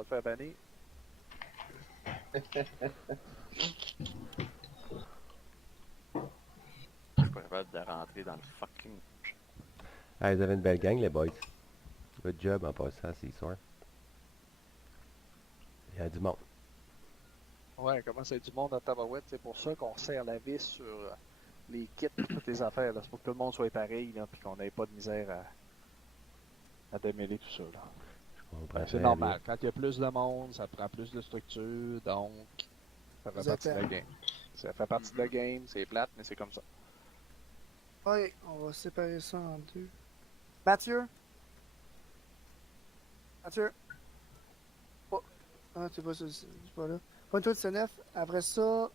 vas te faire bannir. Je suis pas capable de rentrer dans le fucking... Ah, vous avez une belle gang, les boys. Good job en passant ce soir. Il y a du monde. Ouais, comment c'est du monde en tabarouette. C'est pour ça qu'on serre la vis sur les kits et toutes les affaires. C'est pour que tout le monde soit pareil, là, puis qu'on n'ait pas de misère à démêler tout ça. Là. Je comprends C'est très normal. bien. Quand il y a plus de monde, ça prend plus de structure, donc ça fait partie de la game. Ça fait partie de la game, c'est plate, mais c'est comme ça. Oui, on va séparer ça en deux. Mathieu? Mathieu? Oh. Ah, tu pas, c'est pas là. Pointe-toi de CNF. Après ça...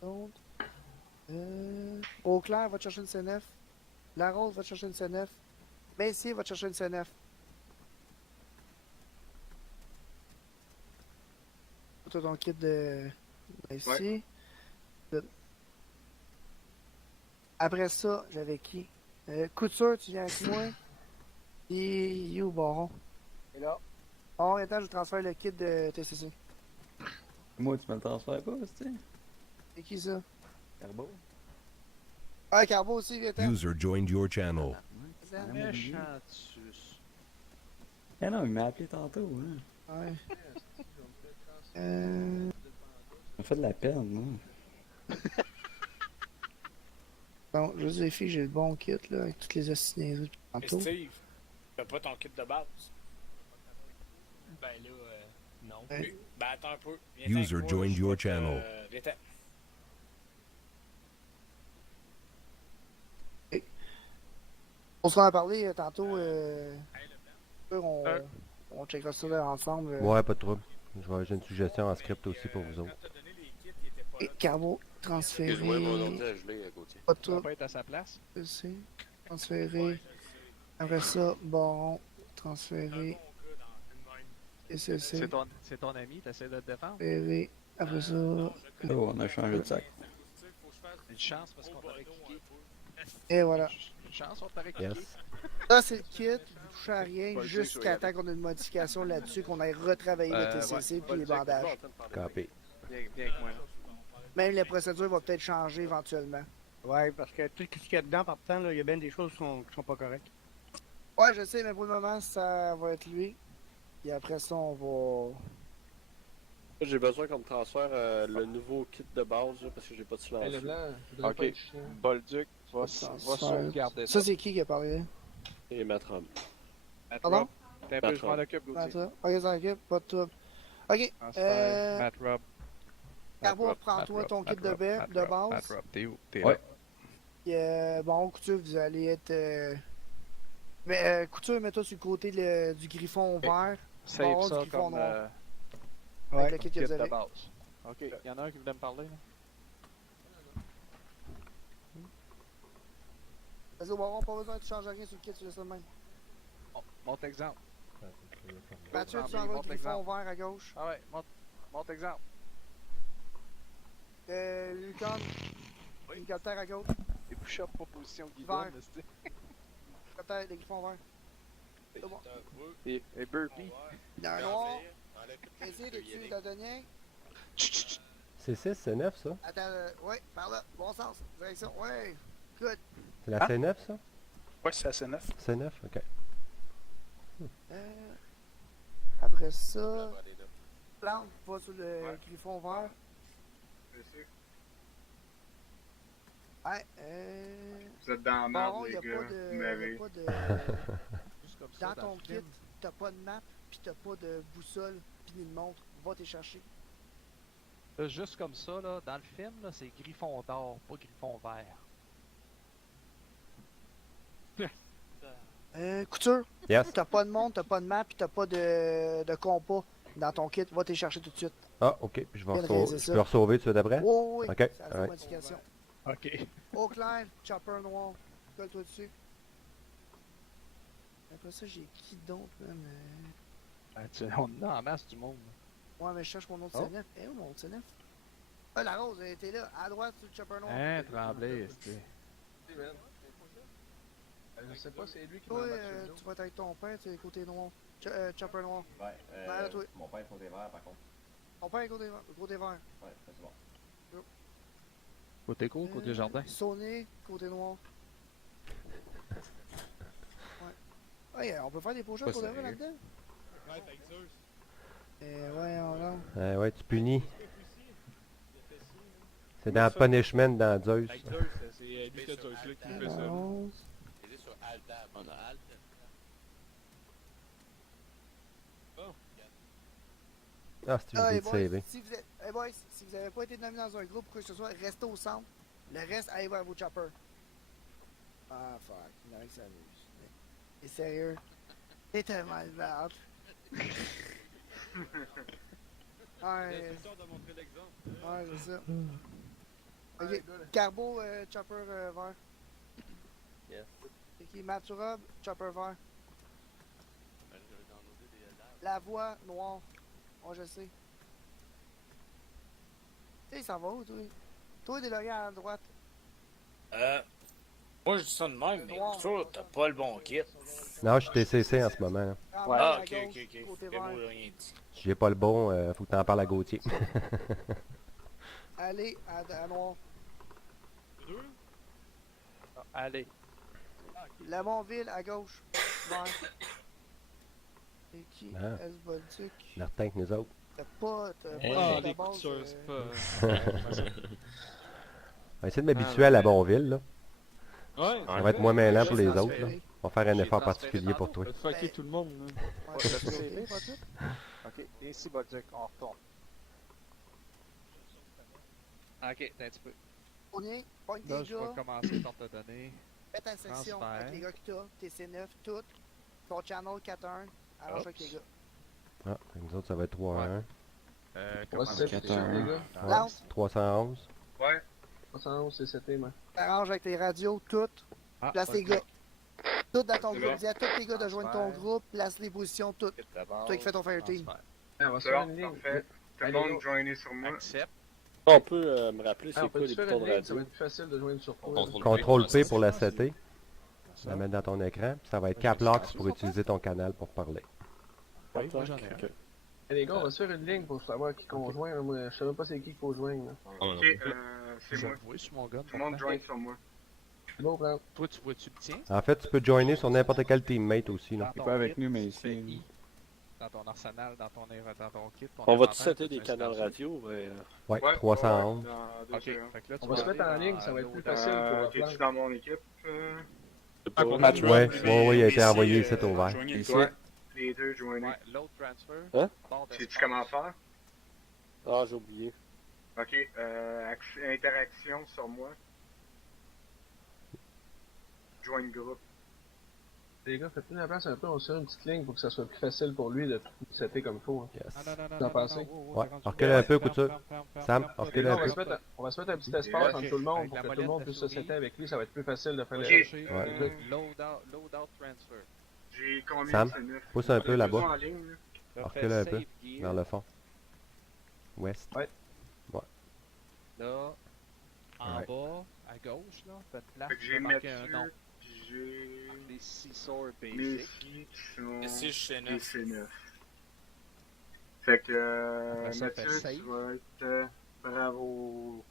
Donc... Auclair va te chercher une CNF. Larose va te chercher une CNF. Messier va te chercher une CNF. Tu as ton kit de... ici. Après ça, j'avais qui? Couture, tu viens avec moi. Et You Baron. Et là? Bon, attends, je transfère le kit de TCC. Moi, tu me le transfères pas, tu sais. C'est qui ça? Carbo. Ah, Carbo aussi, viens t'en. User joined your channel. Méchant sus. Ah non, il m'a appelé tantôt, hein. Ouais. Il m'a fait de la peine, moi. Bon, je vérifie que j'ai le bon kit, là, avec toutes les assignés Mais tantôt. Steve, t'as pas ton kit de base? Ben là, non. Ouais. Ben attends un peu. Viens User avec moi, joined je your vais te- channel. viens-t'en. On se en a parlé tantôt. On checkera ça là, ensemble. Ouais, pas de trouble. J'ai une suggestion en script aussi pour vous autres. Et Carbo, transféré. Excuse-moi, mon ordi a gelé à côté. Pas de Tu vas trouble. pas être à sa place? TCC. Transféré. Après ça, Baron. Transféré. TCC. C'est ton ami, t'essaies de te défendre? Transféré. Après ça. Oh, on a changé de sac. Une chance parce qu'on t'aurait kické. Et voilà. Une chance, on t'aurait kické. Yes. Ça, c'est le kit. Vous touchez à rien Pas le jusqu'à temps qu'on ait une modification là-dessus, qu'on ait retravaillé le TCC puis les bandages. Copy. Viens avec moi. Même la procédure va peut-être changer éventuellement. Ouais, parce que tout ce qu'il y a dedans, par temps, il y a bien des choses qui sont pas correctes. Ouais, je sais, mais pour le moment, ça va être lui. Et après ça, on va. J'ai besoin qu'on me transfère le nouveau kit de base là, parce que j'ai pas de silencieux. Ok. Bolduc va sauvegarder Ça, ça. c'est qui a parlé? Et Matram. Matt Pardon? Robb. T'as un peu, je m'en occupe, Matt Gauthier. Robb. Ok, ça occupe, pas de trouble. Ok, Matt Robb. Carbo, prends-toi ton kit de Matt base. Robb, t'es où? T'es Ouais. là. Puis, bon, Couture, vous allez être. Mais Couture, mets-toi sur le côté du griffon vert. Save Baron, ça du griffon comme noir. ouais, Avec le kit que vous de avez. base. Ok, il y en a un qui voulait me parler. Là. Vas-y, au Baron, pas besoin de changer rien sur le kit, tu laisses le même. Montre exemple. Mathieu, tu Montre envoies le griffon l'exemple. vert à gauche. Ah ouais, montre exemple. Lucas, hélicoptère à gauche. Les push-ups proposition guidon, Vert. c'est Hélicoptère, les griffons verts. C'est bon. et burpee. Il y a un noir. Essaye de tuer Dodonien. C'est 6, c'est 9 ça? Attends, ouais, par là, bon sens, direction, ouais, good. C'est la C9 ça? Ouais, c'est assez neuf. C9, ok. Après ça, plante, va sur le griffon vert. Ouais, Vous êtes dans la Baron, merde, il les n'y a gars. pas de. Vous m'avez. Juste comme ça, Dans ton le kit, film. t'as pas de map, pis t'as pas de boussole, pis ni de montre. Va t'y chercher. Là, juste comme ça, là, dans le film, là, c'est griffon d'or, pas griffon vert. Couture, Yes. t'as pas de montre, t'as pas de map, pis t'as pas de compas dans ton kit. Va t'y chercher tout de suite. Ah, ok. Puis je Viens de vais réaliser je ça. peux ressauver tout de suite après? Oh, oui, Ok, c'est la alright. modification. Ok. Au clair, chopper noir, colle-toi dessus. Après ça, j'ai qui d'autre, man? On a en masse du monde. Ouais, mais je cherche mon autre Oh. CNF. Eh où mon autre CNF? Ah, la rose, elle était là, à droite sur le chopper noir. Hein, Tremblay, c'était. Je sais pas, c'est lui qui Toi, tu vas être avec ton père, tu es côté noir. Chopper noir. Ouais, Derrière toi. mon père côté vert par contre. On perd côté vert. Ouais, c'est bon. Côté court, côté jardin. Sonné, côté noir. Ouais. Ouais, on peut faire des potions Pas pour de vrai sérieux. là-dedans? Ouais, fait que Zeus. Ouais, on l'a. Ouais, tu punis. Il a fait ci, là. C'est dans Punishment dans Zeus. Fait que Zeus, c'est lui que Zeus là qui fait ça. Non. C'est sur Altab. On a Alt. Ah, c'est une Ah, idée hey de boys, CV. si vous êtes, hey boys, si vous avez pas été nommé dans un groupe ou quoi que ce soit, restez au centre. Le reste, allez vers vos choppers. Ah, fuck. Il y en a qui s'amusent. T'es sérieux? T'es tellement de merde. Ouais, de montrer l'exemple. ouais, c'est ça. Ok, Carbo, chopper vert. Yes. Ok, Maturab, chopper vert. La voix noire. Moi, je sais. Tu sais, ça va où, toi? Toi, DeLorean à droite. Moi, je dis ça de même, mais ça, t'as pas le bon kit. Non, je suis TCC en ce moment. Là. Ramage Ah, à ok, gauche, ok, ok. côté C'est vert. beau, rien dit. Si j'ai pas le bon, faut que t'en parles à Gauthier. Allez, à noir. Allez. Lamontville, à gauche. Vert. Et qui? Ah. S-Baltic. Martin que nous autres. T'as pas Ah, de les base, coutures, c'est pas. On va essayer de m'habituer à la Bonville. Là. Ouais, Ça va être moins mêlant pour les transféré. autres. Là. On va faire un J'ai effort transféré particulier pour tantôt. toi. va te fucker tout le monde. Là. Ouais, Ouais, c'est t'as ça. CV, Bodzik? Ok, et ici, Bodzik, on retourne. Ok, t'as un petit peu. On est, pogne Là, tes je vais gars, commencer par te donner. fais ta session transfert. avec les gars que t'as, TC9, tout. Ton channel 4-1, arrange avec les gars. Ah, fait que nous autres, ça va être 3-1. Comment c'est quatre, ça, les un. gars? Lance, 311. Ouais. 311, c'est c'était, moi. arrange avec tes radios, tout. Ah, Place les ok. gars. Tout dans ton C'est groupe. bon. Dis à tous les gars de joindre ton Transfert. groupe, place les positions, tout. Toi qui fais ton fire team. Transfert. On va se faire une ligne. Tout le monde joiner sur moi. Accepte. On peut me rappeler c'est On quoi peut les faire boutons une de ligne, ça va radio? être plus facile de joindre sur toi. Contrôle P pour la setter. Ça. La mettre dans ton écran. Puis ça va être Cap Lock pour utiliser ton canal pour parler. Oui, moi j'en ai un. Ok. Hey, les gars, on va se faire une ligne pour savoir qui qu'on joint. Moi, je sais même pas c'est qui qu'il faut joindre. là. Oh, Ok, c'est Je moi. le vois sur mon gun. Tout le monde join sur moi. C'est bon, plan. Toi, tu vois-tu le tien? En fait, tu peux joiner sur n'importe quel teammate aussi. Là. Il est pas avec nous, mais tu fais ici. I dans ton arsenal, dans ton kit. ton On va-tu inventaire, setter tu des fais canaux silencieux. radio? Ouais, Ouais, 311. ouais, dans deux Ok, secondes. fait que là, tu On va se aller mettre en dans ligne, ça va être plus loadout. facile pour le T'es-tu plan. dans mon équipe? C'est Ah, pas- qu'on Match match Ouais, ouais, ouais, il a été envoyé, c'est ouvert. Joignez Ouais. Les deux joignés. Ouais, load transfer. Hein? Barre Sais-tu d'espace. comment faire? Ah, j'ai oublié. Ok, interaction sur moi. Join groupe. Les gars, faites-nous la place un peu, on se fait une petite ligne pour que ça soit plus facile pour lui de tout setter comme il faut. hein. Yes. Ah, non, non, non, T'en non, pensez? non, wow, wow, Ouais, t'as rendu recule où? un peu, Ferme, Couture. ferme, ferme, ferme, Sam, ferme, recule Là, un on va peu. se mettre, on va se mettre un petit Ok, espace ok. entre tout le monde Avec pour la que tout le molette monde de puisse se souris. setter avec lui, ça va être plus facile de faire Ok. le... Chercher, Ouais. loadout transfer. J'ai combien Sam, de C9? pousse un peu Les deux là-bas. sont en ligne, là. Là, Recule fais un peu, save gear. vers le fond. Ouest. Là, en Ouais. bas, à gauche, là, t'as une place Fait que pour j'ai marquer un nom. Mathieu, puis j'ai Les 6 swords mes basic. filles qui sont Et si je sais des 9. C9. Fait que Après ça, Mathieu, fais tu save. vas être bravo.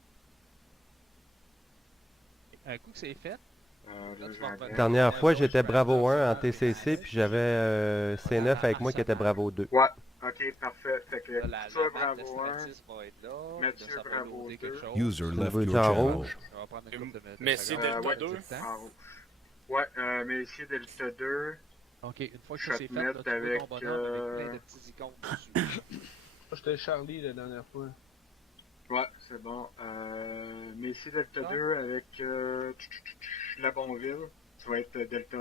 Un coup que c'est fait, Là, tu vas revenir. Dernière fois, j'étais Bravo 1 en TCC, puis j'avais C9 avec moi qui était Bravo 2. Ouais, ok, parfait. Fait que là, la Couture map Bravo 1, d'Estratis va être là. Mathieu Là, ça va Bravo loader 2. quelque chose. User Tu left veux-tu your en channel. rouge? Ça va prendre une couple de minutes. Mais c'est Delta ouais, 2. en rouge. Ouais, mais ici, Delta 2. Ok, une fois que Je ça vais c'est te fait, là, mettre tu vois avec, ton bonhomme avec plein de petits icônes dessus. Moi, j'étais Charlie la dernière fois. Ouais, c'est bon. Mais ici, Delta 2 avec la Bonville. Tu vas être Delta.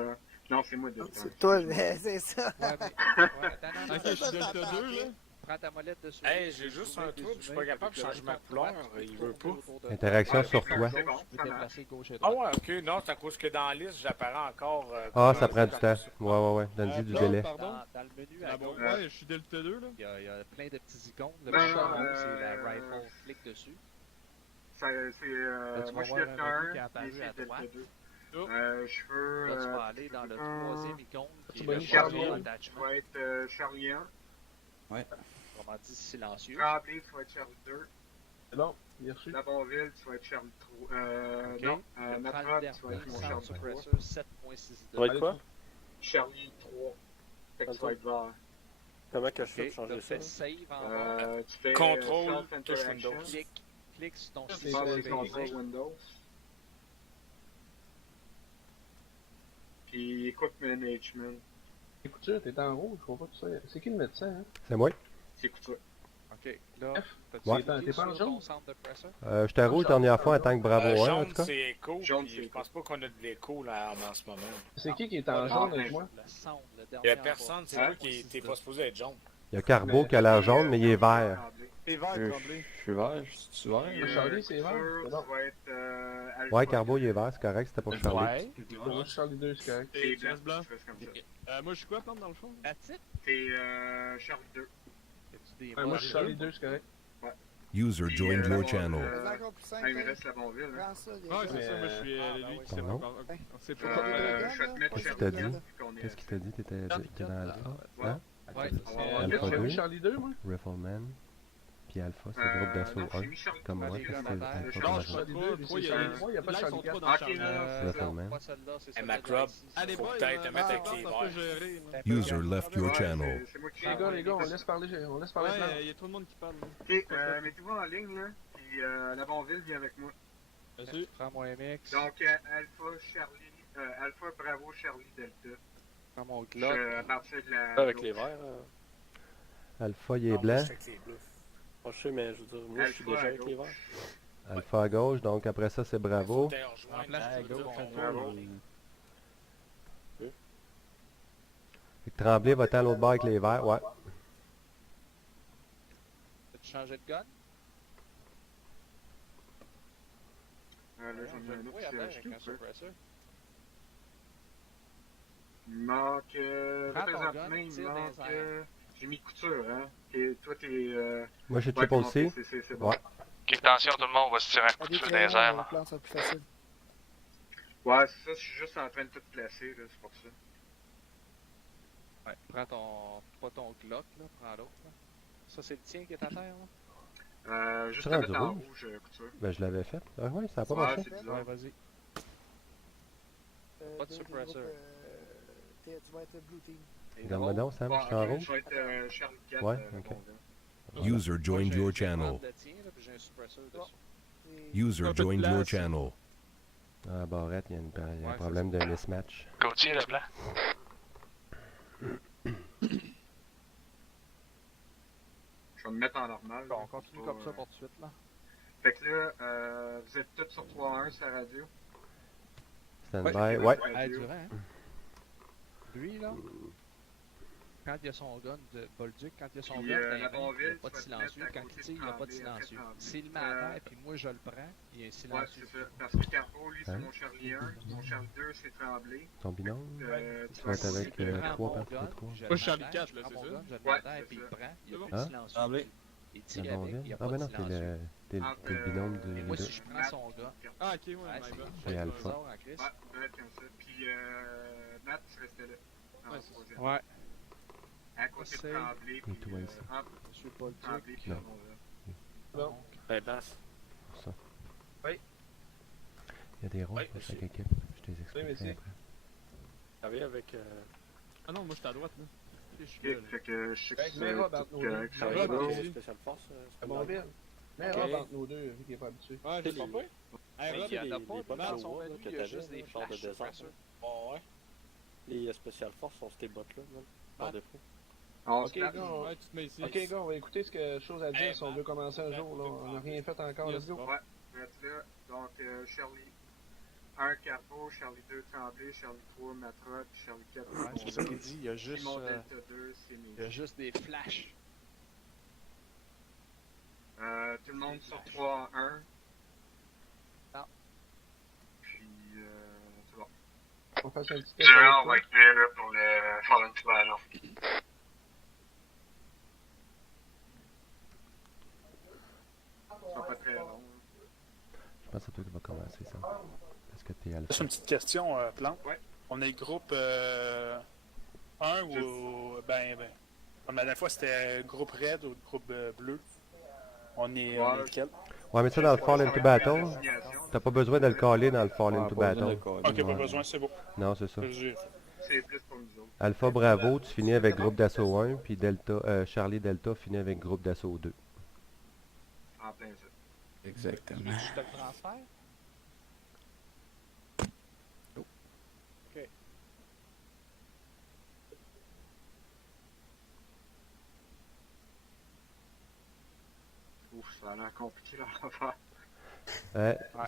Non, c'est moi Delta. C'est toi, mais c'est ça. Ouais, mais. Ouais, attends, non, non, Ok, je suis Delta 2 là. Prends ta molette dessus. Hey, j'ai juste un truc, je suis pas capable de changer ma couleur, il veut pas. Interaction Ouais, sur c'est toi. c'est bon, Tu peux ça déplacer gauche et Ah droite. ouais, ok, non, c'est à cause que dans la liste, j'apparais encore. Ah, ça prend du temps. Ouais. Donne-y du non, délai. pardon. Dans le menu à Ah bon, gauche, ouais, je suis Delta 2 là. il y a plein de petits icônes. Le Non, plus en haut, c'est la rifle. Clique dessus. C'est tu vas moi je suis voir un Delta menu 1, qui est apparu mais c'est à Delta droite. 2. Je veux... Là, tu vas aller dans le troisième icône qui est le Charlie, bottom tu attachment. vas être Charlie 1. Ouais. Autrement dit, silencieux. Tremblay, tu vas être Charlie 2. C'est bon, il est reçu. Labonville, tu vas être Charlie 3. Ok. Non, Le Natrap, Calder, tu vas être mon Sound Charlie 3. Suppressor 7.62. Ça va être quoi? Charlie 3. Fait que tu vas être vert. Comment que je fais Ok, pour là, changer ça? fais save en bas. Tu fais Contrôle, Self-Interaction. touche Windows. Clique sur ton C'est système Passe ça, sur basic. Control Windows. Puis Equip Management. Les coutures, t'es en rouge, je vois pas tout ça. C'est qui le médecin, hein? C'est moi. C'est couture. Ok, là, t'as-tu Ouais. cliqué T'es pas en sur ton jaune? Sound Suppressor? J'étais rouge la dernière fois en tant que Bravo 1, en Jaune, tout cas. c'est écho. Jaune, puis c'est je pense pas qu'on a de l'écho là en ce moment. C'est qui est en jaune avec moi? Le sound, le dernier Il y a en bas. personne, c'est Hein? toi qui t'es pas supposé être jaune. Il y a Carbo qui a l'air jaune, mais il est vert. T'es vert, Je Tremblay. suis vert, je suis vert. Charlie, c'est vert, c'est bon. Tu vas être Alpha. Ouais, Carbo, il est vert, c'est correct, c'était pour Charlie. Ouais. Moi, je suis Charlie 2, c'est correct. T'es Tu blanc. restes blanc. Tu restes comme ça. Moi, je suis quoi, Plante, dans le fond? That's it? T'es Charlie 2. Y'a-tu des Moi, modes? je suis Charlie 2, c'est correct. User Puis, joined your Labonville, channel. C'est encore plus simple. il me hein. reste Labonville. Hein. Prends ça, les Ouais, gars. c'est ça, moi, je suis Ah, lui ouais. qui Ton s'est nom? pas. On sait pas. Je vais te mettre Qu'est-ce que Charlie t'as 2. dit? puis qu'on est Qu'est-ce qu'il t'a dit? T'étais dans Alpha? Ouais. Hein? Ouais, Alpha J'ai 2, mis Charlie 2, moi. Rifleman, puis Alpha, c'est le groupe d'assaut non, 1. j'ai mis Charlie Comme moi, Vas-y, c'était Jonathan. Alpha Non, je Commander. crois pas. Toi, il y a Moi, il y a pas de là, ils sont Charlie trois 4. dans le Ok, chargeur. là. Rifleman. pas celle-là, c'est Hey, celle Macrob. Ah, les Faut boys, peut-être te mettre avec c'est les un peu verts. géré. là. User left your Ouais, channel. c'est moi qui Les gars, on laisse parler Plan. Ouais, il y a trop de monde qui parle. là. Ok, mettez-vous en ligne, là. Puis Labonville vient avec moi. Vas-y. Prends mon MX, Donc, Alpha, Bravo, Charlie, Delta. prends mon Glock. À partir de la. Avec les verts. Alpha, il est Non, moi, blanc. je suis avec les bleus. Moi, je sais, mais je veux dire, moi, je suis Alpha déjà à avec les gauche. verts. Alpha à gauche, donc après ça, c'est Bravo. Faut que t'ailles rejoindre, En place, tu tu veux veux dire, qu'on on- fait Bravo. Fait que Tremblay va-t'en à l'autre bord avec les verts, ouais. As-tu changé de gun? Là, j'en ai un autre Oui, qui avec s'est un acheté. suppressor. Il manque. Prends ton Présentement, gun, il tire dans manque. les airs. J'ai mis couture, hein. Et toi, t'es. Moi, j'ai ouais, Triple non, C. c'est bon. Ouais. Ok, attention tout le monde, on va se tirer un coup de feu dans les airs. Le plan sera plus facile. Ouais, c'est ça, je suis juste en train de tout placer, là, c'est pour ça. Ouais, prends ton. Pas ton Glock, là, prends l'autre. là. Ça, c'est le tien qui est à terre, là? Juste Tu à rends mettre en rouge? rouge, couture. Ben, je l'avais fait. Ah ouais, ça a pas Ouais, marché. c'est Ouais, bizarre. vas-y. Pas de Des suppressor. groupes, tu vas être Blue Team. Regarde-moi donc, Sam, je suis en ok, rouge. je vais être Charlie 4. Ouais, ok. User joined your channel. Le tien, là, puis j'ai un suppressor dessus. User Un peu de joined your place. channel. Ah, Barrette, il y a, il y a un Ouais, problème de mismatch. Gauthier, le blanc. Je vais me mettre en normal. Bon, là, on continue pour, comme ça pour tout de suite, là. Fait que là, vous êtes tous sur 3-1 sur la radio. Stand-by, Ouais. ouais. Hey, Durant, hein? Lui, là, quand il a son gun de Bolduc, quand il a son Puis, gun, dans les la mains, il n'y a Bonville, pas de tu vas te silencieux. mettre à Quand il côté tire, il de n'y a pas de Tremblay, après silencieux. Tremblay. S'il le met à terre, puis moi je le prends, il y a un Ouais, silencieux. c'est ça. Parce que Carpo, lui, c'est Hein? mon Charlie 1. Mon Charlie 2, c'est Tremblay. Ton binôme, Tu tu vas vas être avec Je prends 3 mon parties gun, de 3. puis je Moi, le je suis Charlie mets à 4, terre, là, je prends c'est mon ça? gun, je le mets Ouais, à terre, c'est puis il ça. prend, il n'y a C'est plus bon? de silencieux. Tremblay. Il tire Dans avec, il n'y a Ah, pas ben de non, t'es silencieux. le binôme de Et les moi, deux. si je prends son gun, Ah, ok, ouais, ouais, my bad. C'est Alpha. bizarre en Chris. Ouais, ça va être comme ça. Puis, Matt, tu restais là. En Ouais, c'est troisième. Ouais, À côté de Essaye. Tremblay. Puis, toi, ici. entre je suis pas le Tremblay, duc. puis Non. Labonville. Bon. Ben, basse. Pour ça. Oui. Il y a des rôles Oui, pour chaque aussi. équipe. Je te les expliquerai merci. après. Travailler avec. Ah non, moi, je suis à droite, là. Je suis Ok, là, là. fait que je sais que Avec c'est mes robes entre tout nos deux. correct. Ça va Rob, être t'es beau. ici. Spécial Force. C'est bon, bien. Mais Ok. Rob entre nos deux, vu qu'il est pas habitué. Ouais, je sais pas. Hey, Mais Rob, il y en a les pas, bonnes puis dans son Jawa, menu, là, il que y a t'avais, juste des là, genre de flash désert, suppressors. Bon, ouais. Les Special Force sont ces bottes-là, même. Par Ah. défaut. On Ok, se place. gars, on... Ouais, tu te mets ici. Ok, gars, on va écouter ce que chose à dire Hey, si on Matt, veut commencer un Matt, jour. Là. On n'a rien fait encore, Yes, let's go. bon. Ouais, reste là. Donc, Charlie 1, Carpo, Charlie 2, Tremblay, Charlie 3, Matra, puis Charlie 4, Ouais, c'est ça qu'il dit, il y a juste, Mon Delta 2, c'est mes. il y a juste des flashs. Tout le monde sur 3 en 1. Non. Puis, c'est bon. On fasse un petit test. On va être prêt là, pour faire un petit ballon. Ça sera pas très long. Je pense que c'est toi qui va commencer ça. Est-ce que t'es alpha? Juste une petite question, Plante. Ouais. On est le groupe 1 ou. Comme la dernière fois, c'était groupe Red ou groupe bleu. On est lequel? Ouais, mais ça, dans le Fall into Battle, t'as pas besoin de le caller dans le Fall into Battle. Ok, pas besoin, c'est bon. Non, c'est ça. C'est plus pour nous autres. Alpha Bravo, tu finis avec groupe d'assaut 1, puis Delta, Charlie Delta finit avec groupe d'assaut 2. En plein ça. Exactement. Je te le transfère? Ok. Ouf, ça a l'air compliqué leur affaire.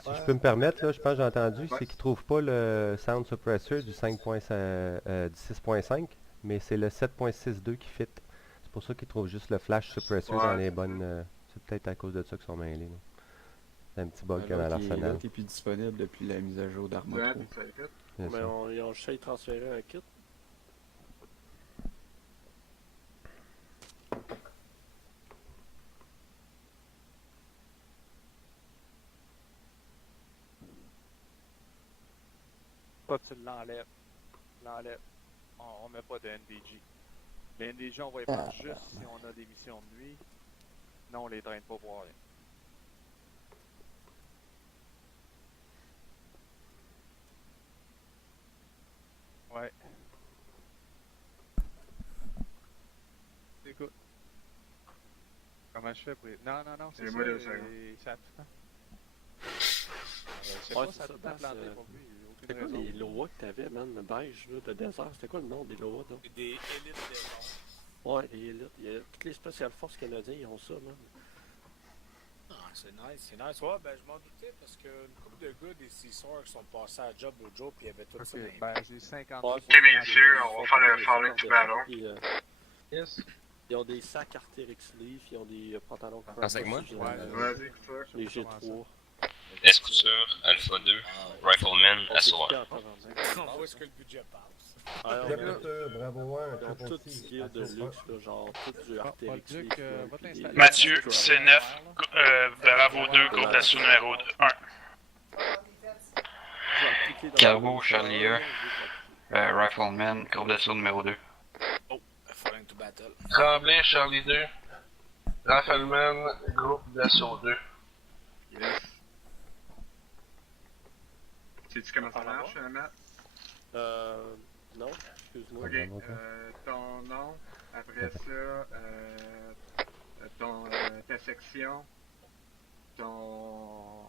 Si je peux me permettre, là, je pense que j'ai entendu, c'est qu'ils trouvent pas le Sound Suppressor du 6.5, mais c'est le 7.62 qui fit. C'est pour ça qu'ils trouvent juste le Flash Suppressor dans les bonnes... c'est peut-être à cause de ça qu'ils sont mêlés. Là. C'est un petit bug qu'il y a dans l'arsenal. L'autre est plus disponible depuis la mise à jour d'Arma 3. Mais ils ont juste transféré un kit. Toi, tu l'enlèves. On met pas de NDG. Les NDG, on va les prendre juste si on a des missions de nuit. Non, on les traîne pas pour rien. Ouais. Écoute. Comment je fais pour... Non, c'est moi le ça. Ça a tout le temps. Je sais Ouais, pas, c'est ça a ça, tout le temps planté pour lui. C'était quoi les Loa que t'avais, man, beige, là, de désert? C'était quoi le nom des Loa, donc? Des élites désert. Ouais, les élites. Toutes les Special Forces canadiens, ils ont ça, man. Ah, c'est nice. Ouais, ben, je m'en doutais parce qu'une couple de gars des Seasons qui sont passés à la job l'autre jour puis il y avait tout ça. Ben, j'ai 50. Ok, messieurs, on va faire le Fall into Battle. Yes. Ils ont des sacs Artérix Leaf, ils ont des pantalons Pense avec moi? Vas-y, écoute ça. Les G3. Escouture, Alpha 2, Rifleman, Assaut 1. On voit ce que le budget passe. Bravo 1, Ils ont tout du gear de luxe, là, genre tout du Artérix Leaf. Mathieu, c'est 9. Bravo 2, groupe d'assaut numéro 1. Cargo, Charlie 1, Rifleman, groupe d'assaut numéro 2. Oh, Falling to Battle. Tremblay, Charlie 2. Rifleman, groupe d'assaut 2. Yes. Sais-tu comment ça marche, Matt? Non, excuse-moi. Ok, ton nom, après ça, ta section, ton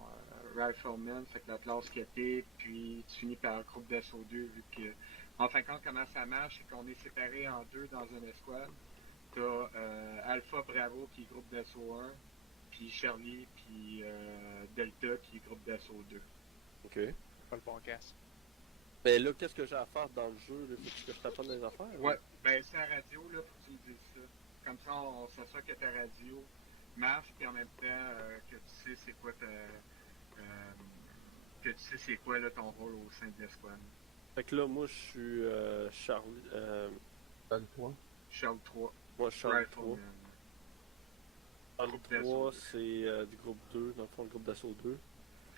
Rifleman, fait que la classe que t'es, puis tu finis par groupe d'assaut 2, vu que, en fin de compte, comment ça marche, c'est qu'on est séparés en deux dans une escouade. T'as Alpha Bravo qui est groupe d'assaut 1, puis Charlie, puis Delta qui est groupe d'assaut 2. Ok. Pas le bon casque. Ben là, qu'est-ce que j'ai à faire dans le jeu? Là? Faut que je t'apprenne des affaires? Ouais, ben c'est la radio, là, faut que tu me dises ça. Comme ça, on s'assure que ta radio marche, puis en même temps, que tu sais c'est quoi que tu sais c'est quoi là, ton rôle au sein de l'escouade. Fait que là, moi, je suis Charlie... Charlie 3. Charles 3. Moi, Charlie 3. Rifleman. Charlie 3, c'est du groupe 2, dans le fond, le groupe d'assaut 2.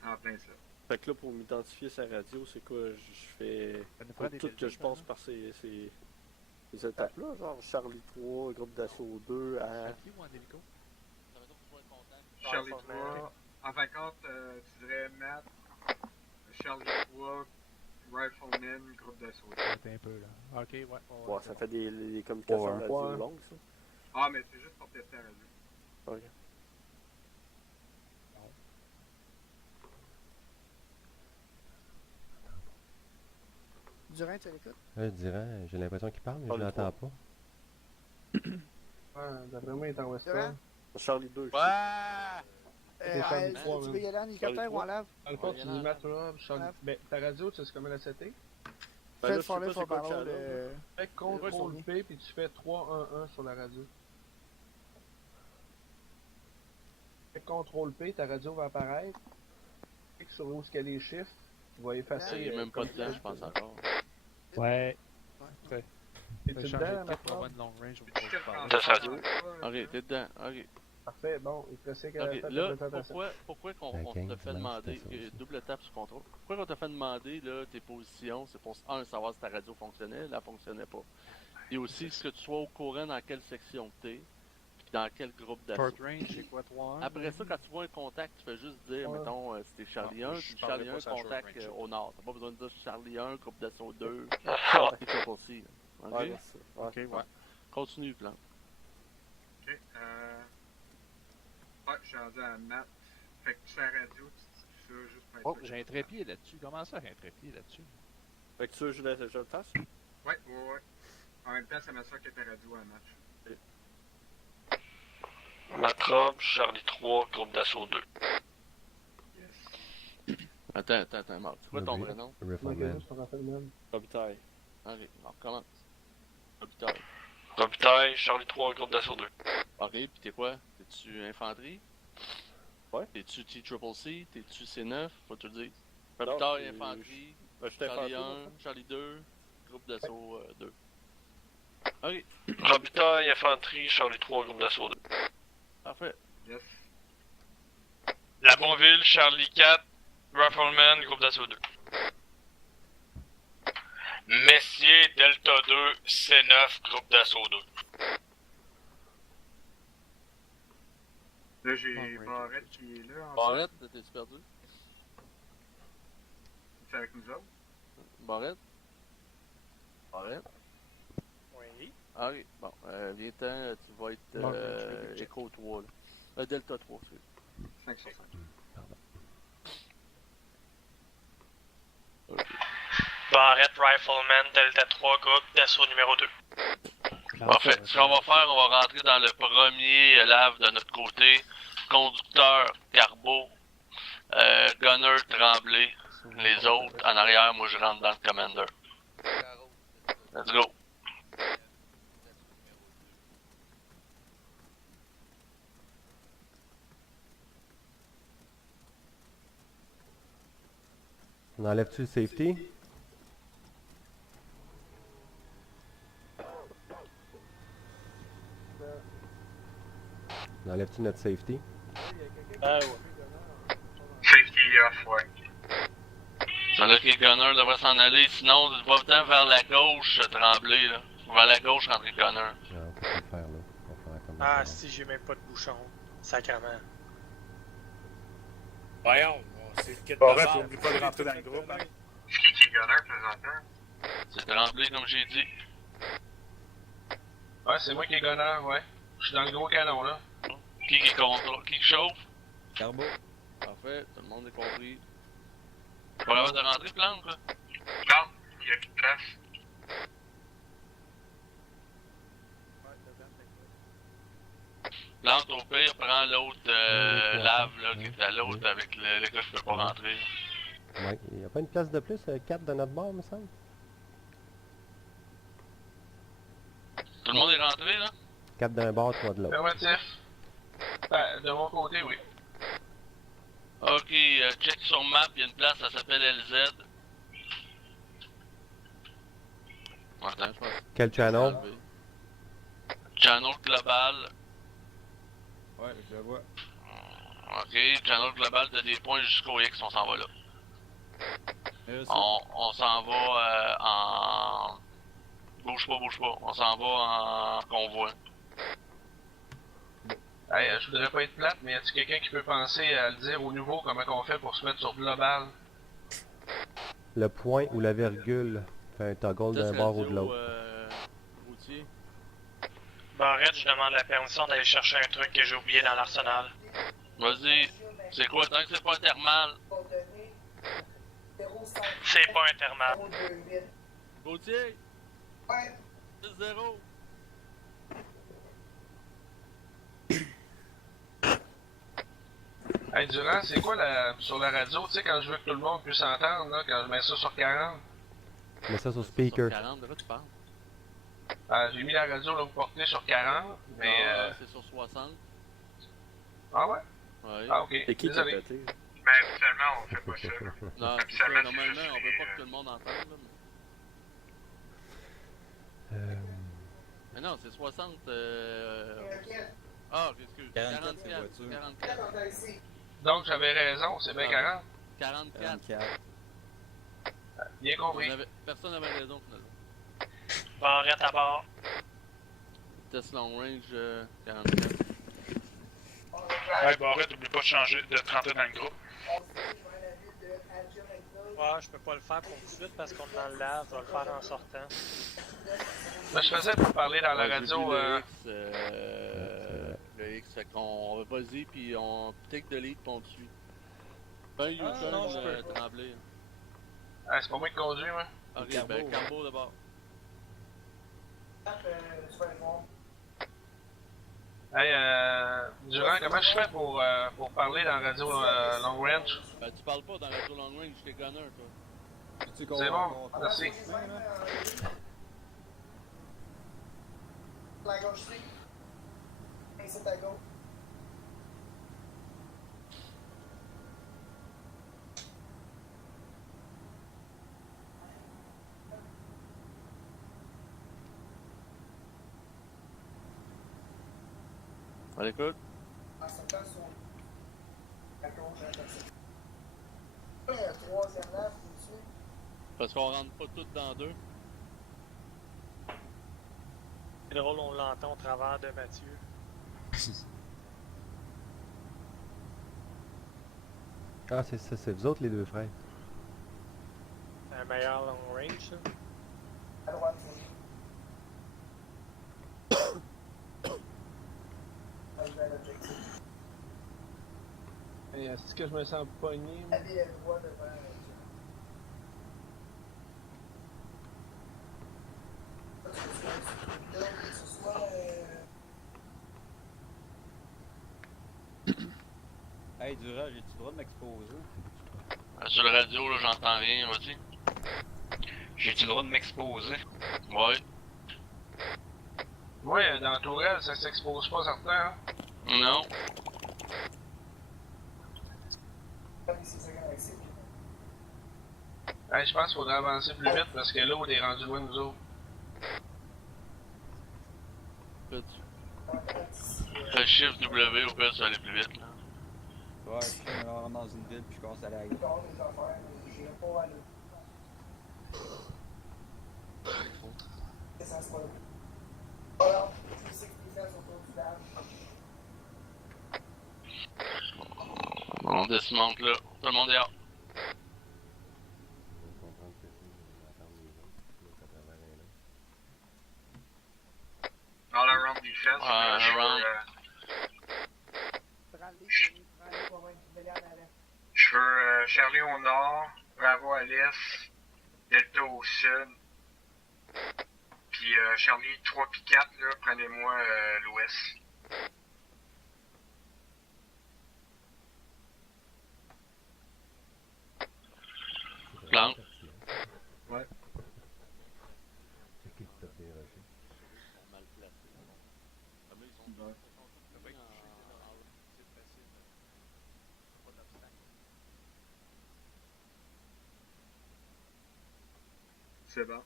En plein ça. Fait que là, pour m'identifier sa radio, c'est quoi? Je fais... Faut tout que je passe par ces étapes-là, genre Charlie 3, groupe d'assaut 2, à... Charlie 3. En fin de compte, tu dirais Matt, Charlie 3, Rifleman, groupe d'assaut. C'est un peu là. Ok, ouais. Ouais, ça fait des communications radio longues, ça. Ah, mais c'est juste pour tester la radio. Ok. Durant, tu l'écoutes? Je dirais, j'ai l'impression qu'il parle, mais je l'entends pas. Ouais, d'après moi, il est en Western. Charlie 2. Tu veux y aller en hélicoptère ou en lave? Dans le fond, tu dis Matt Rob, Charlie. Ben, ta radio, tu sais comment la setter? Fais le Falling for Battle. Fais CTRL P, puis tu fais 3-1-1 sur la radio. Fais CTRL P, ta radio va apparaître. Clique sur où est-ce qu'il y a les chiffres. Tu vas effacer. Il n'y a même pas de temps, je pense encore. Ouais. Et tu dedans, Matt Rob? T'as ça. Ok, t'es dedans. Ok. Parfait, bon, il te reste qu'à Ok, faire là, la présentation. pourquoi qu'on Ben, on te 15 fait dimanche, demander, c'était ça aussi. double tape sur contrôle, pourquoi qu'on t'a fait demander là, tes positions, c'est pour savoir si ta radio fonctionnait, elle fonctionnait pas. Et aussi, ce que tu sois au courant dans quelle section t'es, puis dans quel groupe d'assaut. Short range, c'est quoi, 3-1? Après ça, quand tu vois un contact, tu fais juste dire, Ouais. mettons, si t'es Charlie 1, moi, je puis parlerai Charlie pas 1, sur la short contact range. au nord. T'as pas besoin de dire Charlie 1, groupe d'assaut 2, Ouais. et tout aussi. Ok? Ouais, c'est ça. Ouais. Ok, ouais. Continue, plan. Ok. Ouais, je suis rendu à Matt. Fait que sur la radio, tu dis ça juste pour être Oh, sûr j'ai un que- trépied là-dessus. Comment ça, j'ai un trépied là-dessus? Fait que tu veux que je le fasse? Ouais. En même temps, ça m'assure que ta radio a un match. Matrobe, Charlie 3, groupe d'assaut 2. Attends, Marc. C'est quoi ton Oui. vrai nom? Rifleman. Robitaille. Ok, on recommence. Robitaille. Robitaille, Charlie 3, groupe d'assaut 2. Ok, pis t'es quoi? T'es-tu infanterie? Ouais. T'es-tu T-Triple-C? T'es-tu C9? Faut te le dire. Non, Robitaille, c'est- infanterie. Ben, j'étais Charlie infanterie, 1, Charlie 2, groupe d'assaut 2. Ok, Robitaille, infanterie, Charlie 3, groupe d'assaut 2. parfait. Yes. La Bonville, Charlie 4, Rifleman, groupe d'assaut 2. Messier, Delta 2, C9, groupe d'assaut 2. Là, j'ai Barrette qui est là. En Barrette, t'es-tu perdu? C'est avec nous autres. Barrette? Barrette? Oui. Ah oui, bon, viens-t'en, tu vas être Bon, je fais Echo 3, là. Delta 3, c'est 5 sur 5. Barrette, Rifleman, Delta 3, groupe d'assaut numéro 2. Parfait. Ce qu'on va faire, on va rentrer dans le premier lave de notre côté. Conducteur, Carbo, Gunner, Tremblay. Les autres, en arrière, moi je rentre dans le Commander. Let's go. On enlève-tu le safety? On enlève-tu notre safety? Ouais. Safety off, ouais. Ça là que les Gunners devraient s'en aller, sinon, va-t'en vers la gauche, Tremblay, là. Vers la gauche, rentrer Gunner. Ah, on peut plus le faire là. On va faire comme Ah, ça. si j'ai même pas de bouchon. Sacrement. Voyons, c'est le kit de Barrette, base. oublie pas de rentrer dans le groupe. Hein. C'est qui est gunner présentement? C'est Tremblay, comme j'ai dit. Ouais, c'est moi qui est gunner, ouais. Je suis dans le gros canon, là. Qui contrôle? Qui chauffe? Carbo. Parfait, tout le monde est compris. Pas l'air de rentrer, Plante, là? Non, il y a plus de place. Plante, au pire, prends l'autre lave, là, qui est à l'autre avec le gars qui peut pas rentrer. Ouais, il n'y a pas une place de plus, 4 de notre bord, me semble. Tout le monde est rentré, là? 4 d'un bord, 3 de l'autre. Affirmatif. Ben, de mon côté, oui. Ok, check sur map, il y a une place, ça s'appelle LZ. Attends, je pense. Quel channel? Channel global. Ouais, je le vois. Ok, channel global, t'as des points jusqu'au X, on s'en va là. On s'en va en... Bouge pas. On s'en va en convoi. Hey, je voudrais pas être plate, mais y a-t-il quelqu'un qui peut penser à le dire au nouveau comment qu'on fait pour se mettre sur global? Le point ou la virgule fait un toggle d'un bord ou de l'autre. Routier. Barrette, je demande la permission d'aller chercher un truc que j'ai oublié dans l'arsenal. Vas-y, c'est quoi, tant que c'est pas thermal? C'est pas un thermal. Routier! 6-0. Hey, Durand, c'est quoi sur la radio, tu sais, quand je veux que tout le monde puisse entendre, là, quand je mets ça sur 40? Mets ça sur speaker. 40, de quoi tu parles? J'ai mis la radio là, vous portez sur 40, mais C'est sur 60. Ah ouais? Ouais. Ah ok, C'est qui qui a désolé. pété? Mais habituellement, on fait pas ça. Non, c'est ça, normalement, on veut pas que tout le monde entende, là. Mais non, c'est 60. Ah, excuse. 44, c'est voiture. 44. Donc j'avais raison, c'est bien 40. 44. Bien compris. Personne n'avait raison finalement. Barrette à bord. Test long range 44. Ouais, Barrette, n'oublie pas de changer, de te rentrer dans le groupe. Ouais, je peux pas le faire pour tout de suite parce qu'on est dans le lave, je vais le faire en sortant. Ben, je faisais pour parler dans la Ouais, radio. j'ai vu le X, fait qu'on vas-y, puis on take the lead, puis on te suit. Ben, U-turn, non, je peux. Tremblay. Ah, c'est pas moi qui conduis, moi. Ok, ben, Carbo d'abord. Hey, Durand, comment je fais pour parler dans la radio Long Range? Ben, tu parles pas dans la radio long range, t'es gunner, toi. C'est bon, merci. La gauche, c'est à gauche. On l'écoute? En sortant sur la gauche, il y a un troisième lave dessus. Parce qu'on rentre pas toutes dans deux. C'est drôle, on l'entend au travers de Mathieu. Ah, c'est ça, c'est vous autres les deux frères. Un meilleur long range, ça. À droite, Et est-ce que je me sens pogné? Allez à droite devant. Hey, Durand, j'ai-tu le droit de m'exposer? Sur le radio, là, j'entends rien, vas-y. J'ai-tu le droit de m'exposer? Ouais. Ouais, dans la tourelle, ça s'expose pas certain, hein? Non. Hey, je pense qu'il faudrait avancer plus vite parce que là, on est rendu loin de nous autres. Le chiffre W au pire, ça va aller plus vite, là. Ouais, je rentre dans une ville puis je commence à aller à On desmonte là. Tout le monde est hors. All around defense. Around. Je veux Charlie au nord, Bravo à l'est, Delta au sud. Puis Charlie 3 puis 4, là, prenez-moi l'ouest. Plan. Ouais. C'est qui qui t'a fait rusher? Mal placé. Comme là, ils sont Ouais. C'est bon.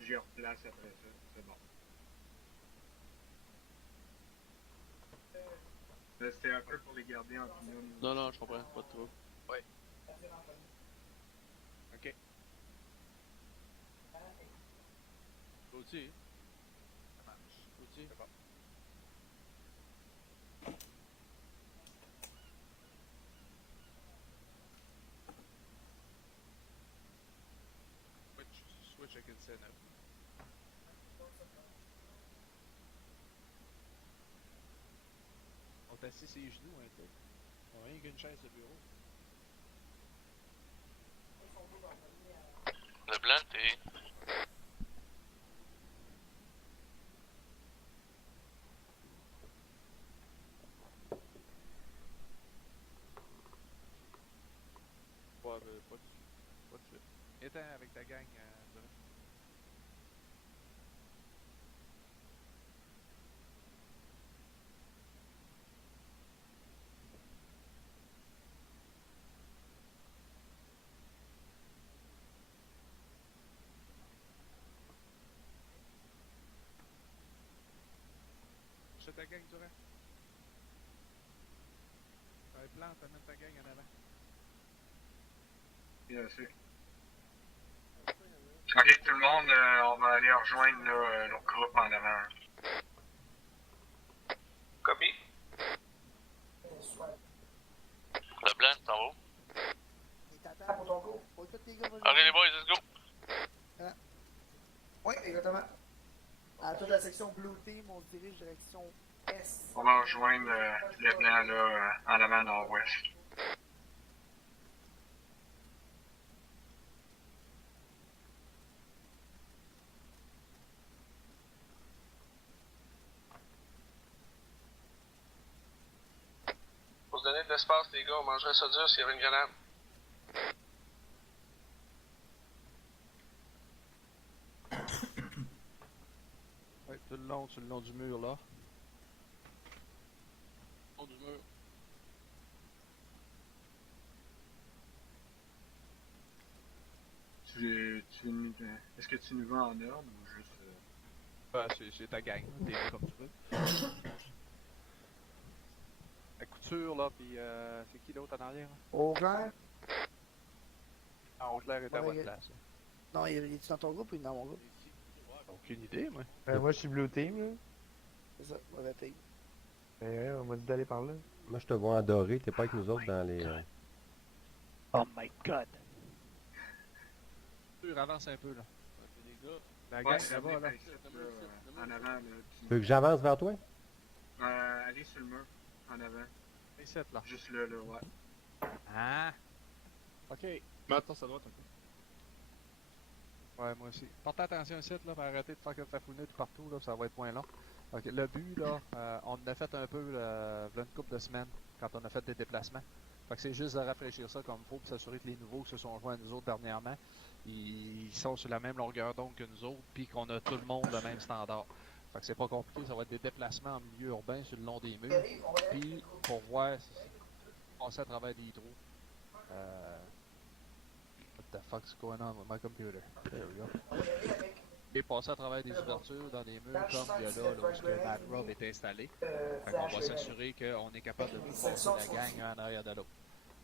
J'y replace après ça. C'est bon. C'était un peu pour les garder en binôme. Non, non, je comprends, pas trop. Ouais. Ok. Gauthier. Gauthier. C'est bon. Switch against Senate. On est assis sur les genoux, un peu. On a rien qu'une chaise de bureau. Le blanc, t'es. Ouais, mais pas de suite. Pas de suite. Éteins avec ta gang. Durand. ta gang, Durant. Plante, amène ta gang en avant. Bien sûr. Ok, tout le monde, on va aller rejoindre notre groupe en avant. Copy. Le blanc, t'en vas où? Il t'attend pour ton go. Faut que tous les gars vont Ok, les boys, let's go! Oui, exactement. À toute la section Blue Team, on se dirige direction S. On va rejoindre le blanc là, en avant nord-ouest. Faut se donner de l'espace, les gars, on mangerait ça dur s'il y avait une grenade. Ouais, tout le long du mur là. Au du mur. Est-ce que tu nous vas en ordre ou juste. C'est ta gang, t'es comme tu veux. La couture là, pis c'est qui l'autre en arrière? Au clair? Ah, Auclair est à Ouais, votre il- place. Non, il est dans ton groupe ou il est dans mon groupe? Aucune idée, moi. Moi, je suis Blue Team, là. C'est ça, mauvais team. On m'a dit d'aller par là. Moi, je te vois en doré, t'es pas avec nous autres dans les... Oh my god! Avance un peu là. Les gars. La gang c'est là-bas là. En avant, là. Tu veux que j'avance vers toi? Allez sur le mur, en avant. Ici là. Juste là, ouais. Ah! Ok. Mais attends, ça droite un peu. Ouais, moi aussi. Portez attention ici, là, pour arrêter de faire que tafouiner tout partout, là, ça va être moins long. Ok, le but, là, on en a fait un peu, là, une couple de semaines, quand on a fait des déplacements. Fait que c'est juste de rafraîchir ça comme il faut, pour s'assurer que les nouveaux qui se sont joints à nous autres dernièrement, ils sont sur la même longueur d'onde que nous autres, puis qu'on a tout le monde le même standard. Fait que c'est pas compliqué, ça va être des déplacements en milieu urbain sur le long des murs, puis pour voir passer à travers des trous. What the fuck's going on with my computer? There we go. Et passer à travers des ouvertures dans les murs comme il y a là où Matt Rob est installé. Fait qu'on va s'assurer qu'on est capable de passer la gang un en arrière de l'autre.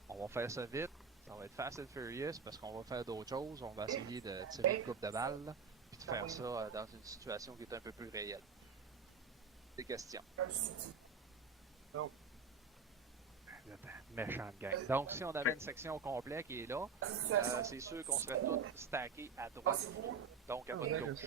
On va faire ça vite, ça va être fast and furious parce qu'on va faire d'autres choses. On va essayer de tirer une coupe de balles, là, puis de faire ça dans une situation qui est un peu plus réelle. Des questions. Donc, méchante gang. Donc, si on avait une section complète qui est là, c'est sûr qu'on serait tous stackés à droite. Donc, à votre gauche.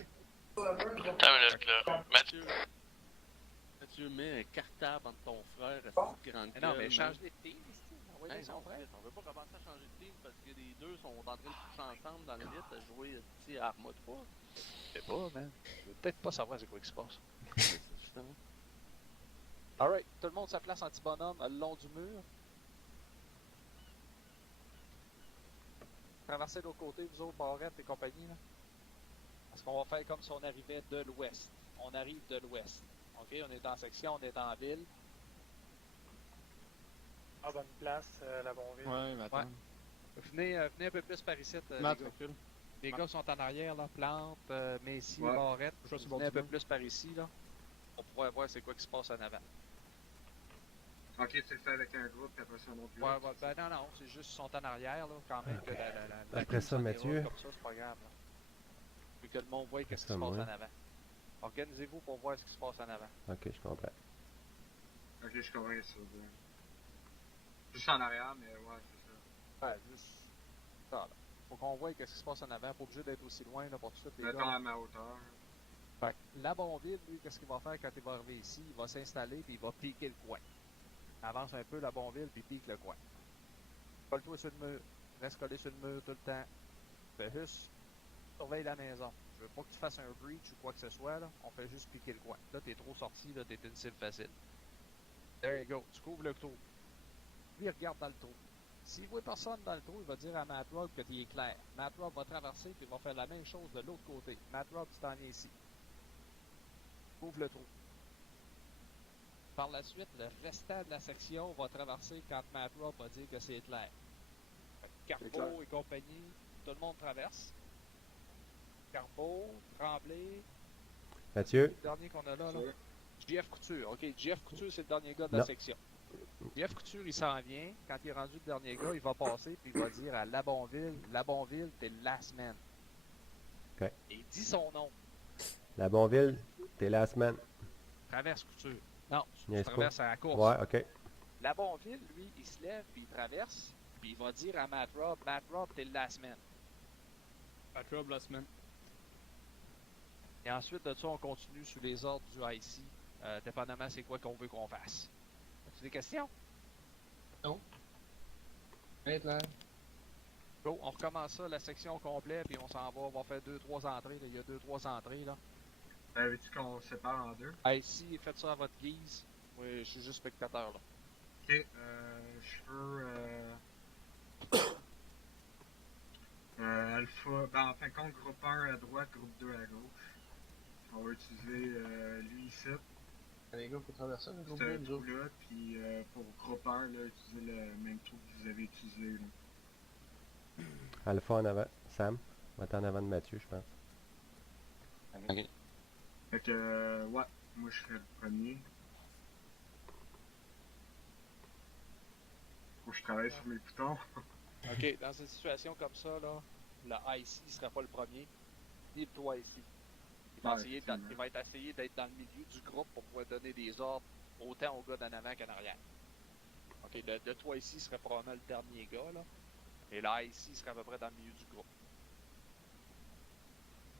Attends une minute, là. Mathieu, mets un cartable entre ton frère et cette grande Mais non, mais gueule, change man. les teams ici. Hey, Envoyez non, son frère. on veut pas commencer à changer de team parce que les deux sont en train de pousser ensemble dans l'élite à jouer à Arma 3. Je sais pas, man. Je veux peut-être pas savoir c'est quoi qui se passe. Justement. Alright, tout le monde sa place anti-bonhomme le long du mur. Traversez de l'autre côté, vous autres, Barrette et compagnie, là. Parce qu'on va faire comme si on arrivait de l'ouest. On arrive de l'ouest. Ok, on est en section, on est en ville. Ah, bonne place, la bonne ville. Ouais, mais attends. Venez un peu plus par ici, les Matt, gars. recule. Les gars sont en arrière, là. Plante, Messi, Ouais. Barrette. Je suis sur le bord Venez un du peu mur. plus par ici, là. On pourrait voir c'est quoi qui se passe en avant. Ok, tu le fais avec un groupe, puis après ça, un autre groupe. Ouais, ben non, c'est juste qu'ils sont en arrière, là, quand même. Que la Après ça, queue Mathieu. déroule comme ça, c'est pas grave, là. Puis que le monde voit qu'est-ce qui se passe en avant. Organisez-vous pour voir ce qui se passe en avant. Ok, je comprends. Ok, je comprends ça. Juste en arrière, mais ouais, c'est ça. Ouais, juste ça, là. Faut qu'on voie qu'est-ce qui se passe en avant. Pas obligé d'être aussi loin, là, pour tout de suite, les Mettons gars. à ma hauteur. Fait que la bombille, lui, qu'est-ce qu'il va faire quand il va arriver ici? Il va s'installer, puis il va piquer le coin. Avance un peu la bombille, puis pique le coin. Colle-toi sur le mur. Reste collé sur le mur tout le temps. Fais juste surveille la maison. Je veux pas que tu fasses un breach ou quoi que ce soit, là. On fait juste piquer le coin. Là, t'es trop sorti, là, t'es une cible facile. There you go. Tu couvres le trou. Lui, il regarde dans le trou. S'il voit personne dans le trou, il va dire à Matt Rob que tu es clair. Matt Rob va traverser, puis il va faire la même chose de l'autre côté. Matt Rob, tu t'en es ici. Ouvre le trou. Par la suite, le restant de la section va traverser quand Matt Rob va dire que c'est clair. Carbo et compagnie, tout le monde traverse. Carbo, Tremblay. Mathieu? Le dernier qu'on a là. JF Couture. OK, JF Couture, c'est le dernier gars de Non. la section. JF Couture, il s'en vient. Quand il est rendu le dernier gars, il va passer puis il va dire à Labonville, t'es le last man. OK. Et il dit son nom. La Bonville, t'es last man. Traverse Couture. Non, tu Niaise pas. traverses à la course. Ouais, OK. Labonville, lui, il se lève puis il traverse. Puis il va dire à Matt Robb, t'es le last man. Matt Robb, last man. Et ensuite de ça, on continue sous les ordres du IC, dépendamment c'est quoi qu'on veut qu'on fasse. As-tu des questions? Non. Maintenant. Go, on recommence ça, la section complète, puis on s'en va, on va faire 2-3 entrées. Là. Il y a 2-3 entrées là. Veux-tu qu'on se sépare en deux? IC, faites ça à votre guise. Oui, je suis juste spectateur là. Ok, je veux... Alpha, ben en fin de compte, groupe 1 à droite, groupe 2 à gauche. On va utiliser lui ici. Les gars, faut traverser le groupe Ce 2, nous autres. trou-là, puis pour groupe 1, là, utiliser le même trou que vous avez utilisé. Là. Alpha en avant. Sam, va être en avant de Mathieu, je pense. Ok. Fait que, ouais, moi je serais le premier. Faut que je travaille sur mes boutons. OK, dans une situation comme ça, là, le IC ne sera pas le premier, ni le 3 IC. Il va, il va essayer d'être dans le milieu du groupe pour pouvoir donner des ordres autant aux gars d'en avant qu'en arrière. OK, le 3 IC serait probablement le dernier gars, là. Et le IC serait à peu près dans le milieu du groupe.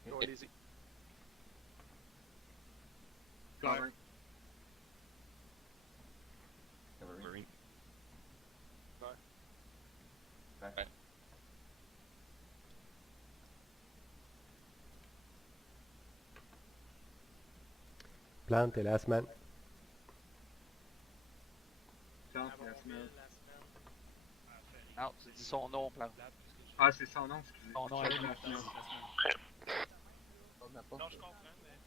Go, allez-y. Ouais. Ouais. Plante, t'es last man. Plante, la semaine. Non, tu dis son nom, Plante. Ah, c'est son nom, excusez. Son nom, C'est elle la est semaine. Non, je comprends, mais.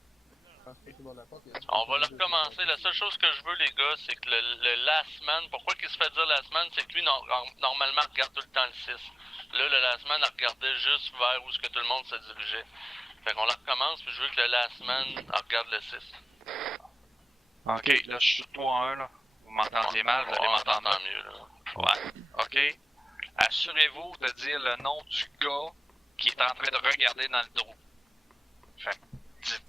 On va le recommencer. La seule chose que je veux, les gars, c'est que le last man, pourquoi qu'il se fait dire last man, c'est que lui, normalement, regarde tout le temps le 6. Là, le last man, il regardait juste vers où est-ce que tout le monde se dirigeait. Fait qu'on la recommence, puis je veux que le last man regarde le 6. Ok, là je suis 3-1 là. Vous m'entendez mal, vous allez m'entendre mieux là. Ouais. Ok. Assurez-vous de dire le nom du gars qui est en train de regarder dans le trou. Fait que, dites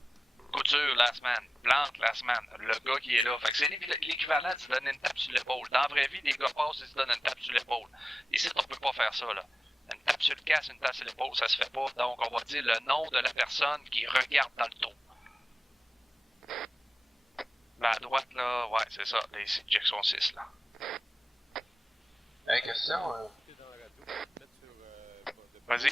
Couture, last man. Plante, last man. Le gars qui est là. Fait que c'est l'équivalent de se donner une tape sur l'épaule. Dans la vraie vie, les gars passent et se donnent une tape sur l'épaule. Ici, on peut pas faire ça, là. Une tape sur le casque, une tape sur l'épaule, ça se fait pas. Donc, on va dire le nom de la personne qui regarde dans le trou. Ben, à droite, là, ouais, c'est ça. Les Jackson 6, là. Question. Vas-y.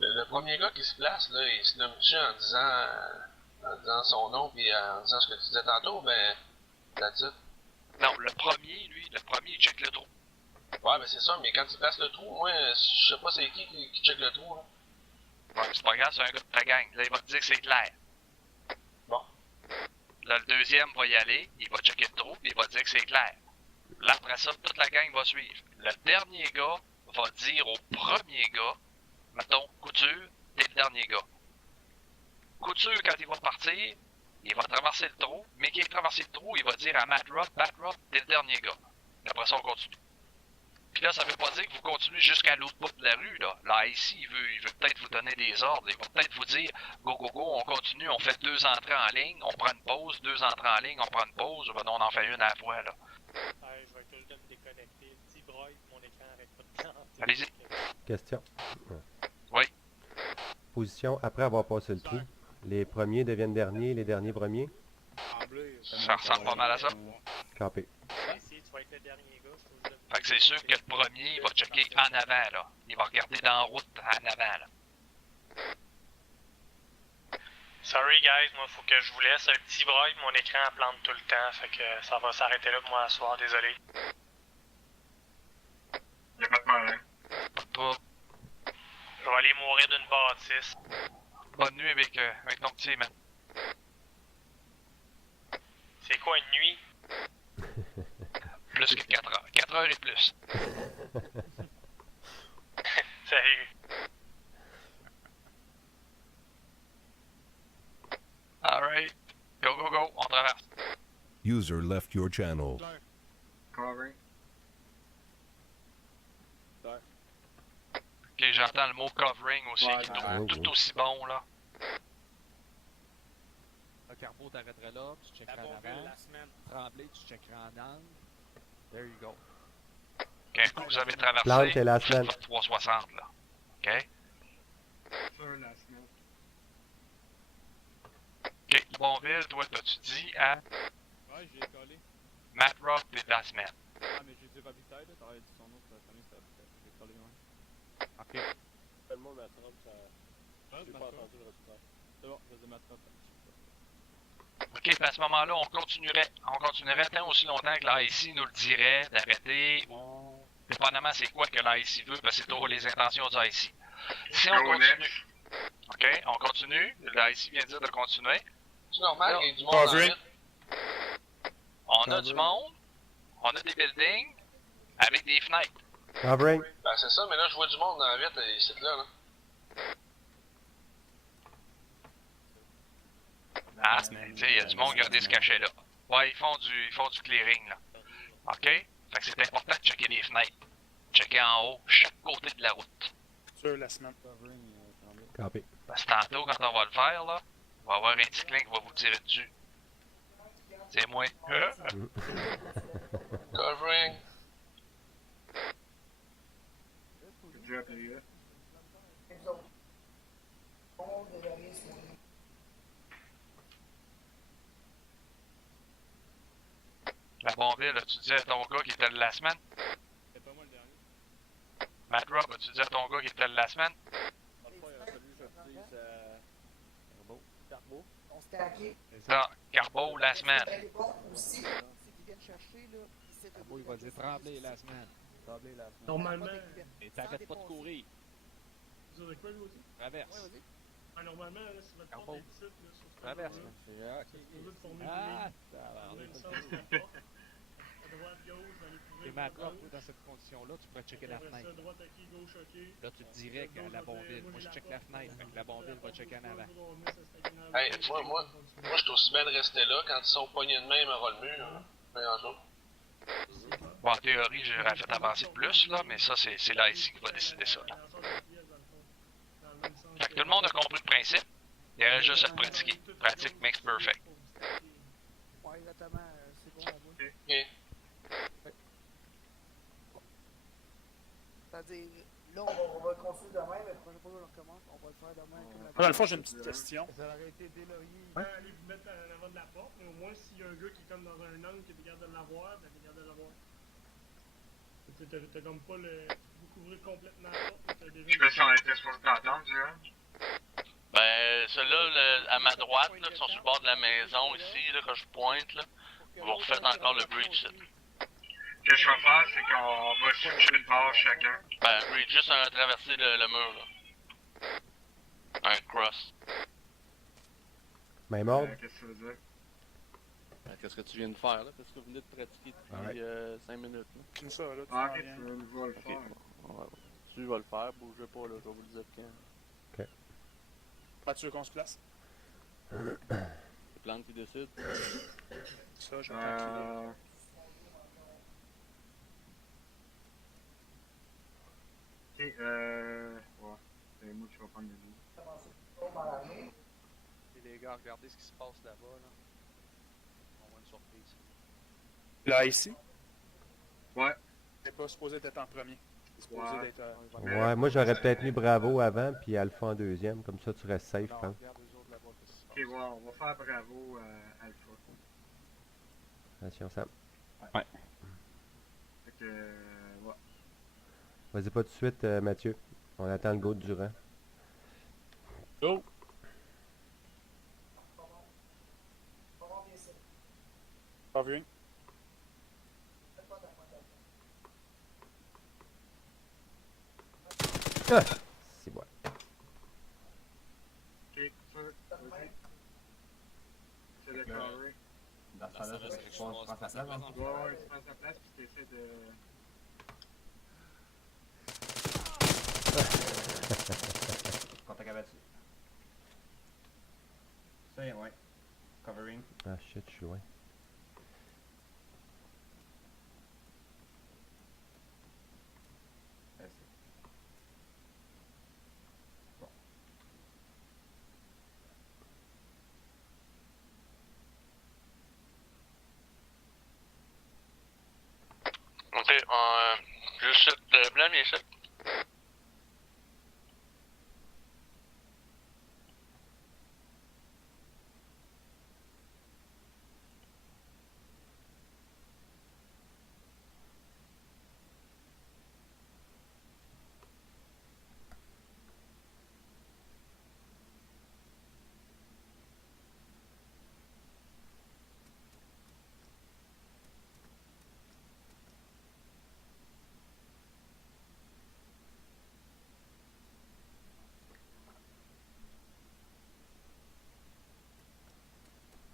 Le premier gars qui se place, là, il se nomme-tu en disant son nom puis en disant ce que tu disais tantôt, ben, that's it. Non, le premier, il check le trou. Ouais, ben c'est ça, mais quand il place le trou, moi, je sais pas c'est qui check le trou, là. Ouais, c'est pas grave, c'est un gars de ta gang. Là, il va te dire que c'est clair. Bon. Là, le deuxième va y aller, il va checker le trou, puis il va te dire que c'est clair. Là, après ça, toute la gang va suivre. Le dernier gars va dire au premier gars, mettons, Couture, t'es le dernier gars. Couture, quand il va partir, il va traverser le trou, mais qui a traversé le trou, il va dire à Matt Robb, t'es le dernier gars. Et après ça, on continue. Puis là, ça veut pas dire que vous continuez jusqu'à l'autre bout de la rue, là. Là, ici, il veut peut-être vous donner des ordres. Il va peut-être vous dire, go, go, go, on continue, on fait 2 entrées en ligne, on prend une pause, 2 entrées en ligne, on prend une pause, ben non, on en fait une à la fois, là. Ouais, je vais tout le temps me déconnecter. Petit broil, mon écran arrête pas de planter. Allez-y. Question. Oui. Position après avoir passé le trou. Les premiers deviennent derniers, les derniers premiers. Ça ressemble pas mal à ça. Campé. Ici, tu vas être le dernier gars. Fait que c'est sûr que le premier, il va checker en avant, là. Il va regarder dans la route en avant, là. Sorry guys, moi faut que je vous laisse. Un petit broil, mon écran plante tout le temps, fait que ça va s'arrêter là pour moi ce soir, désolé. Y'a pas de problème. Pas de trouble. Je vais aller mourir d'une bâtisse. Bonne nuit avec ton petit, man. C'est quoi une nuit? Plus que 4 heures. 4 heures et plus. Salut. Alright. Go, go, go. User left your channel. Covering. Ok, j'entends le mot covering aussi, Ouais, qui est tout aussi bon, là. Le Carbo, t'arrêterais là, tu checkerais en avant. Tremblay, tu checkerais en angle. There you go. Ok, un coup, vous avez traversé, Plante, c'est la faites semaine. votre 360, là. Ok? Sur la semaine. Ok, Bonville, toi, t'as-tu dit à Ouais, j'ai collé. Matt Rock des la semaine? Ah, mais j'ai dit Robitaille, là. T'aurais dit son nom, ça famille, ça j'ai collé, ouais. Ok. Fais-le-moi ma trompe, ça. Ouais, J'ai pas entendu le résultat. C'est bon, je vais mettre ça. Ok, puis à ce moment-là, on continuerait tant aussi longtemps que l'AIC nous le dirait d'arrêter ou dépendamment c'est quoi que l'AIC veut, parce que c'est toujours les intentions de l'AIC. Si on continue, ok, on continue, l'AIC vient de dire de continuer. C'est normal qu'il y ait du monde en vite. On a du monde, on a des buildings avec des fenêtres. Covering. Ben c'est ça, mais là je vois du monde dans la vite ici là. Ah, tu sais, il y a du monde qui a des cachets là. Ouais, ils font du clearing là. Ok? Fait que c'est important de checker les fenêtres. Checker en haut, chaque côté de la route. Sur la semaine. Copy. Parce que tantôt, quand on va le faire, là, on va avoir un petit clin qui va vous tirer dessus. C'est moi. Covering. Good job, les gars. La Bonville, tu disais à ton gars qui était de la semaine? C'est pas moi le dernier. Matt Rob, tu disais à ton gars qui était de la semaine? Dans le fond, il y a celui que je dis, Carbo. On s'était hacké. C'est ça, Carbo la semaine. C'est bon aussi. C'est qu'ils viennent chercher, là. Carbo, il va dire Tremblay la semaine. Tremblay la semaine. Normalement. Et t'arrêtes pas de courir. Vous avez quoi, lui aussi? Traverse. Ouais, vas-y. Ah, normalement, là, si votre porte est ici, là, sur ce Traverse. point-là, c'est supposé de former Ah, une ça va. ligne. Sens de la porte. À droite, gauche, dans les couvrir. Et Matt Rock, dans cette condition-là, tu pourrais checker la fenêtre. À droite, OK, gauche, OK. Là, tu te dirais qu'à la Bonville, moi je check la fenêtre, fait que la Bonville va checker en avant. Hey, moi, je suis aussi bien de rester là. Quand ils sont pognés de même à le mur, hein. Bon, en théorie, j'aurais fait avancer plus, là, mais ça, c'est l'AIC qui va décider ça. Là. Fait que tout le monde a compris le principe. Il y aurait juste à le pratiquer. Pratique makes perfect. Ouais, exactement. C'est bon, on voit. Ok. C'est-à-dire, là, on va continuer demain, mais la prochaine fois qu'on recommence, on va le faire demain. Comme la Dans le fond, j'ai une petite question. Ça aurait été déloyé. Aller vous mettre en avant de la porte, mais au moins, s'il y a un gars qui est comme dans un angle qui est capable de l'avoir, ben t'es capable de l'avoir. T'as comme pas le. Vous couvrez complètement la porte, mais t'as déjà. Je sais pas si on était supposé t'entendre, Durand. Ben, ceux-là, à ma droite, là, qui sont sur le bord de la maison, ici, là, quand je pointe, là, vous refaites encore le breach, là. Ce que je vais faire, c'est qu'on va switcher une barre chacun. Ben, breach, juste traverser le mur, là. Un cross. Même ordre. Qu'est-ce que ça veut dire? Qu'est-ce que tu viens de faire là? Qu'est-ce que vous venez de pratiquer depuis 5 minutes? Comme ça, là. Ah, ok, tu vas le faire. Ouais, tu vas le faire, bougez pas, là, je vais vous le dire quand. Ok. Pas tu veux qu'on se place? C'est Plante qui décide. Ça, j'attends Ok, ouais. C'est moi qui vais prendre le lead. Et les gars, regardez ce qui se passe là-bas, là. On va une surprise. Là, ici? Ouais. C'est pas supposé être en premier. C'est supposé d'être... Ouais, moi j'aurais peut-être mis Bravo avant, puis Alpha en deuxième. Comme ça, tu restes safe, je pense. Ok, ouais, on va faire Bravo à Alpha. Attention, Sam. Ouais. Fait que, ouais. Vas-y pas tout de suite, Mathieu. On attend le go de Durand. Go! Pas vu? Ah! C'est bon. Ok, ça, vas-y. C'est le carré. Dans ce temps-là, je prends sa place. Ouais, tu prends sa place puis tu essaies de... Contact abattu. Ça, ouais. Covering. Ah shit, je suis loin. shit. Blanc, il est shit.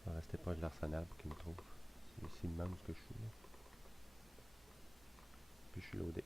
On va rester proche de l'arsenal pour qu'il me trouve. S'il demande ce que je suis là. Puis je suis loadé.